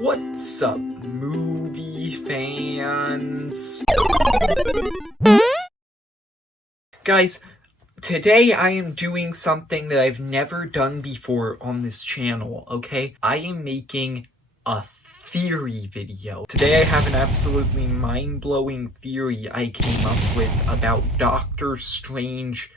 What's up, movie fans? Guys, today I am doing something that I've never done before on this channel, okay? I am making a theory video. Today I have an absolutely mind-blowing theory I came up with about Doctor Strange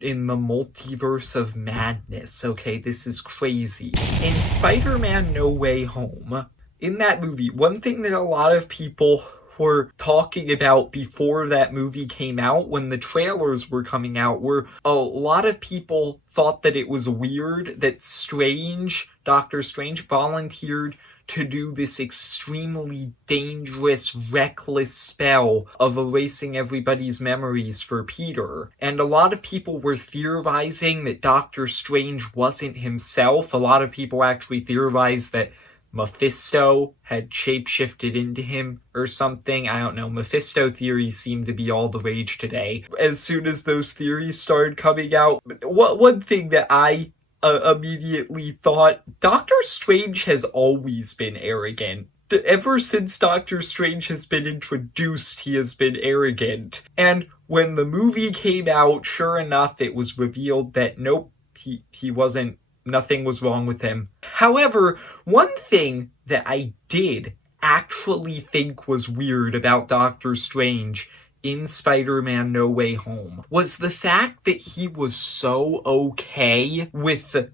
in the Multiverse of Madness, okay? This is crazy. In Spider-Man No Way Home, in that movie, one thing that a lot of people were talking about before that movie came out, when the trailers were coming out, were a lot of people thought that it was weird that Doctor Strange volunteered to do this extremely dangerous, reckless spell of erasing everybody's memories for Peter. And a lot of people were theorizing that Doctor Strange wasn't himself. A lot of people actually theorized that Mephisto had shapeshifted into him or something. I don't know. Mephisto theories seem to be all the rage today. As soon as those theories started coming out, one thing that I immediately thought, Doctor Strange has always been arrogant. Ever since Doctor Strange has been introduced, he has been arrogant. And when the movie came out, sure enough, it was revealed that nope, he wasn't. Nothing was wrong with him. However, one thing that I did actually think was weird about Doctor Strange in Spider-Man No Way Home was the fact that he was so okay with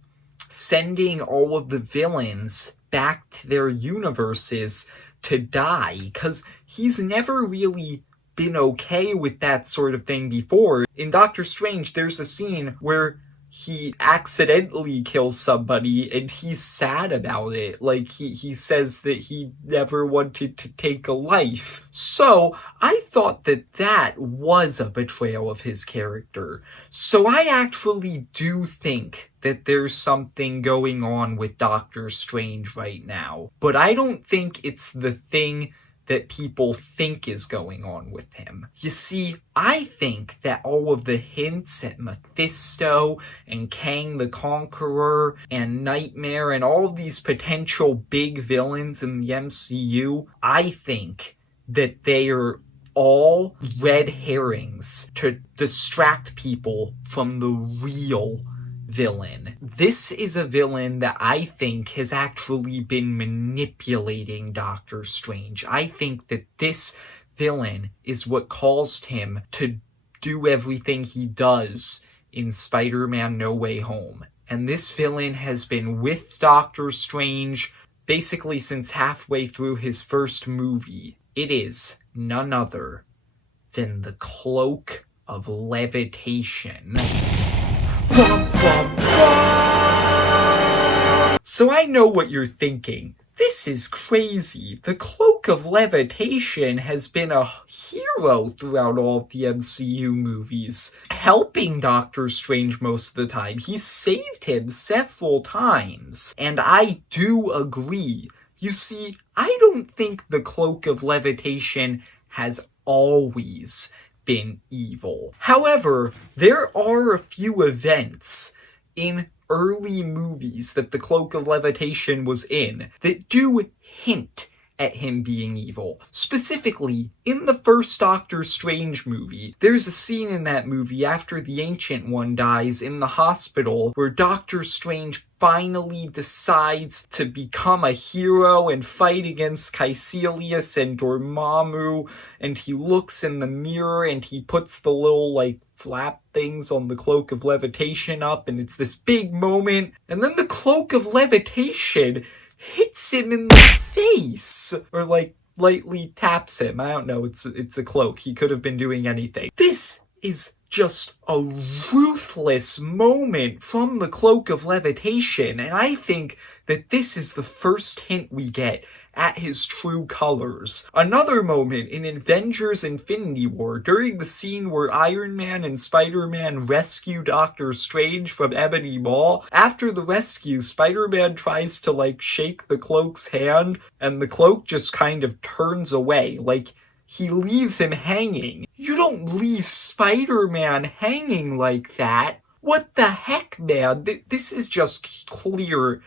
sending all of the villains back to their universes to die, because he's never really been okay with that sort of thing before. In Doctor Strange, there's a scene where he accidentally kills somebody and he's sad about it. Like, he says that he never wanted to take a life. So I thought that was a betrayal of his character. So I actually do think that there's something going on with Doctor Strange right now. But I don't think it's the thing that people think is going on with him. You see, I think that all of the hints at Mephisto and Kang the Conqueror and Nightmare and all of these potential big villains in the MCU, I think that they are all red herrings to distract people from the real villain. This is a villain that I think has actually been manipulating Doctor Strange. I think that this villain is what caused him to do everything he does in Spider-Man No Way Home. And this villain has been with Doctor Strange basically since halfway through his first movie. It is none other than the Cloak of Levitation. So I know what you're thinking. This is crazy. The Cloak of Levitation has been a hero throughout all of the MCU movies, helping Doctor Strange most of the time. He saved him several times, and I do agree. You see, I don't think the Cloak of Levitation has always been evil. However, there are a few events in early movies that the Cloak of Levitation was in that do hint at him being evil. Specifically, in the first Doctor Strange movie, there's a scene in that movie after the Ancient One dies in the hospital where Doctor Strange finally decides to become a hero and fight against Caecilius and Dormammu, and he looks in the mirror and he puts the little, flap things on the Cloak of Levitation up, and it's this big moment, and then the Cloak of Levitation hits him in the face, or lightly taps him. I don't know, it's a cloak. He could have been doing anything. This is just a ruthless moment from the Cloak of Levitation, and I think that this is the first hint we get at his true colors. Another moment in Avengers Infinity War, during the scene where Iron Man and Spider-Man rescue Doctor Strange from Ebony Maw, after the rescue, Spider-Man tries to shake the Cloak's hand, and the Cloak just kind of turns away, he leaves him hanging. You don't leave Spider-Man hanging like that. What the heck, man? This is just clear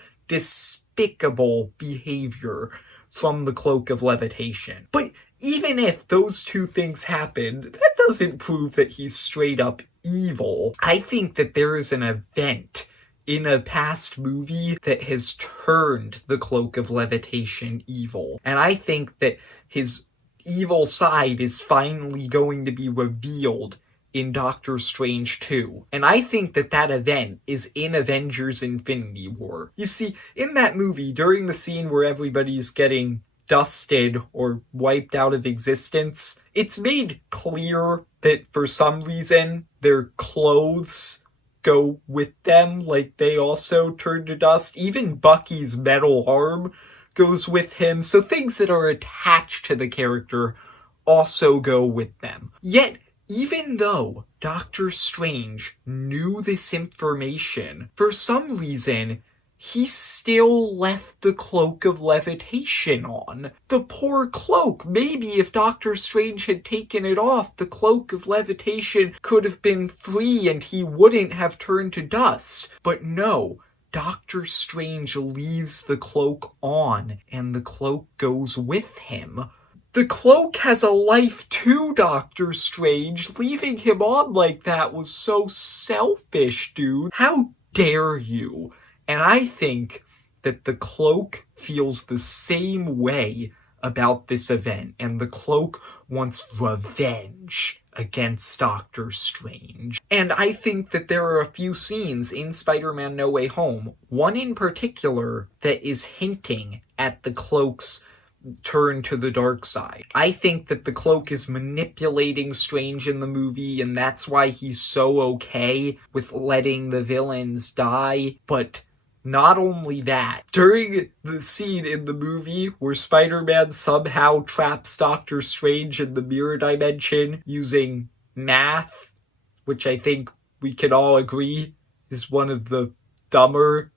despicable behavior from the Cloak of Levitation. But even if those two things happened, that doesn't prove that he's straight up evil. I think that there is an event in a past movie that has turned the Cloak of Levitation evil. And I think that his evil side is finally going to be revealed in Doctor Strange 2. And I think that that event is in Avengers Infinity War. You see, in that movie, during the scene where everybody's getting dusted or wiped out of existence, it's made clear that for some reason their clothes go with them, like they also turn to dust. Even Bucky's metal arm goes with him, so things that are attached to the character also go with them. Yet, even though Doctor Strange knew this information, for some reason, he still left the Cloak of Levitation on. The poor cloak. Maybe if Doctor Strange had taken it off, the Cloak of Levitation could have been free and he wouldn't have turned to dust. But no, Doctor Strange leaves the cloak on, and the cloak goes with him. The cloak has a life too, Doctor Strange. Leaving him on like that was so selfish, dude. How dare you? And I think that the cloak feels the same way about this event, and the cloak wants revenge against Doctor Strange. And I think that there are a few scenes in Spider-Man No Way Home, one in particular, that is hinting at the cloak's turn to the dark side. I think that the cloak is manipulating Strange in the movie, and that's why he's so okay with letting the villains die. But not only that, during the scene in the movie where Spider-Man somehow traps Doctor Strange in the mirror dimension using math, which I think we can all agree is one of the dumber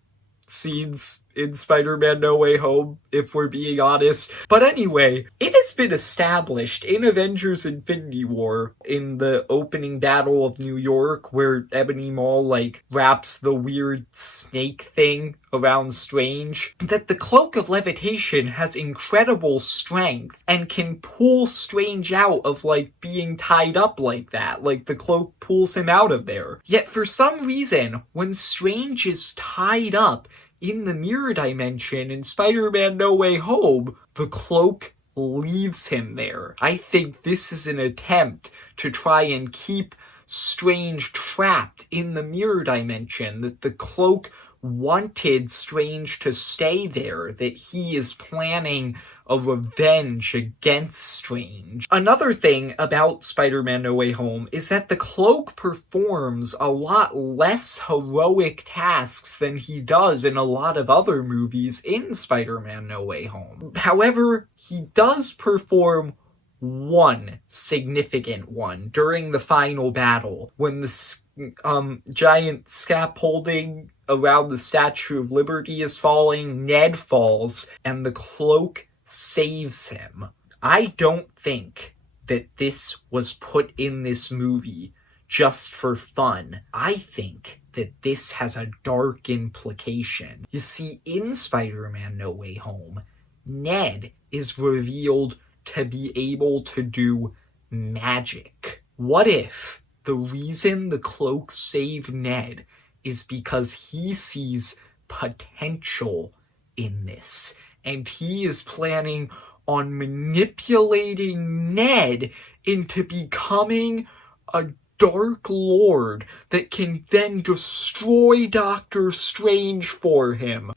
scenes in Spider-Man No Way Home, if we're being honest. But anyway, it has been established in Avengers Infinity War, in the opening battle of New York, where Ebony Maw, wraps the weird snake thing around Strange, that the Cloak of Levitation has incredible strength and can pull Strange out of, being tied up like that. The cloak pulls him out of there. Yet for some reason, when Strange is tied up in the mirror dimension in Spider-Man No Way Home, the cloak leaves him there. I think this is an attempt to try and keep Strange trapped in the mirror dimension, that the cloak wanted Strange to stay there, that he is planning a revenge against Strange. Another thing about Spider-Man No Way Home is that the cloak performs a lot less heroic tasks than he does in a lot of other movies in Spider-Man No Way Home. However, he does perform one significant one during the final battle, when the giant scaffolding around the Statue of Liberty is falling. Ned falls, and the cloak saves him. I don't think that this was put in this movie just for fun. I think that this has a dark implication. You see, in Spider-Man No Way Home, Ned is revealed to be able to do magic. What if the reason the cloak saved Ned is because he sees potential in this, and he is planning on manipulating Ned into becoming a Dark Lord that can then destroy Doctor Strange for him.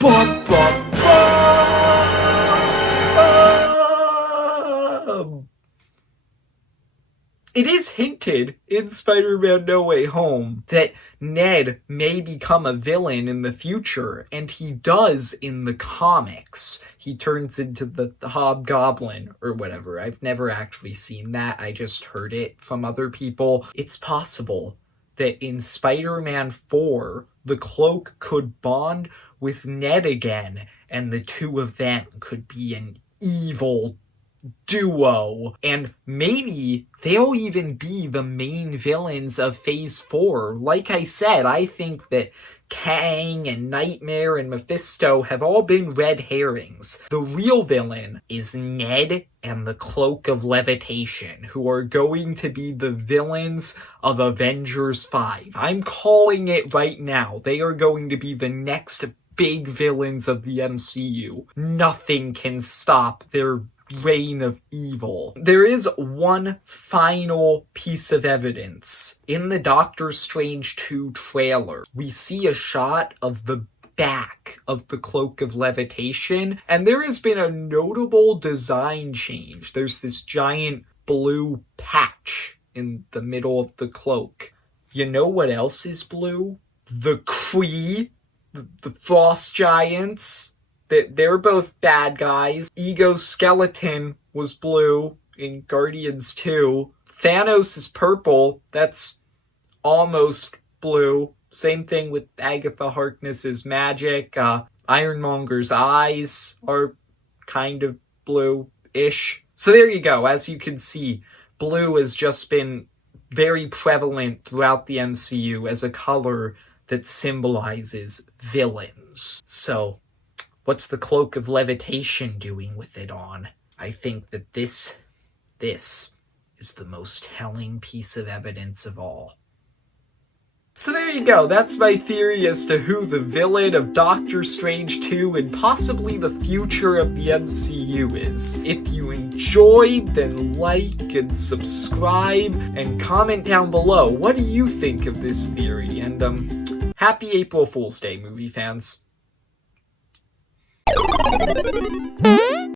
It is hinted in Spider-Man No Way Home that Ned may become a villain in the future, and he does in the comics. He turns into the Hobgoblin or whatever. I've never actually seen that. I just heard it from other people. It's possible that in Spider-Man 4, the cloak could bond with Ned again, and the two of them could be an evil duo, and maybe they'll even be the main villains of Phase 4. Like I said, I think that Kang and Nightmare and Mephisto have all been red herrings. The real villain is Ned and the Cloak of Levitation, who are going to be the villains of Avengers 5. I'm calling it right now. They are going to be the next big villains of the MCU. Nothing can stop their reign of evil. There is one final piece of evidence. In the Doctor Strange 2 trailer, we see a shot of the back of the Cloak of Levitation, and there has been a notable design change. There's this giant blue patch in the middle of the cloak. You know what else is blue? The Kree, the Frost Giants. They're both bad guys. Ego Skeleton was blue in Guardians 2. Thanos is purple. That's almost blue. Same thing with Agatha Harkness's magic. Ironmonger's eyes are kind of blue-ish. So there you go. As you can see, blue has just been very prevalent throughout the MCU as a color that symbolizes villains. So what's the Cloak of Levitation doing with it on? I think that this is the most telling piece of evidence of all. So there you go, that's my theory as to who the villain of Doctor Strange 2 and possibly the future of the MCU is. If you enjoyed, then like and subscribe and comment down below. What do you think of this theory? And happy April Fool's Day, movie fans.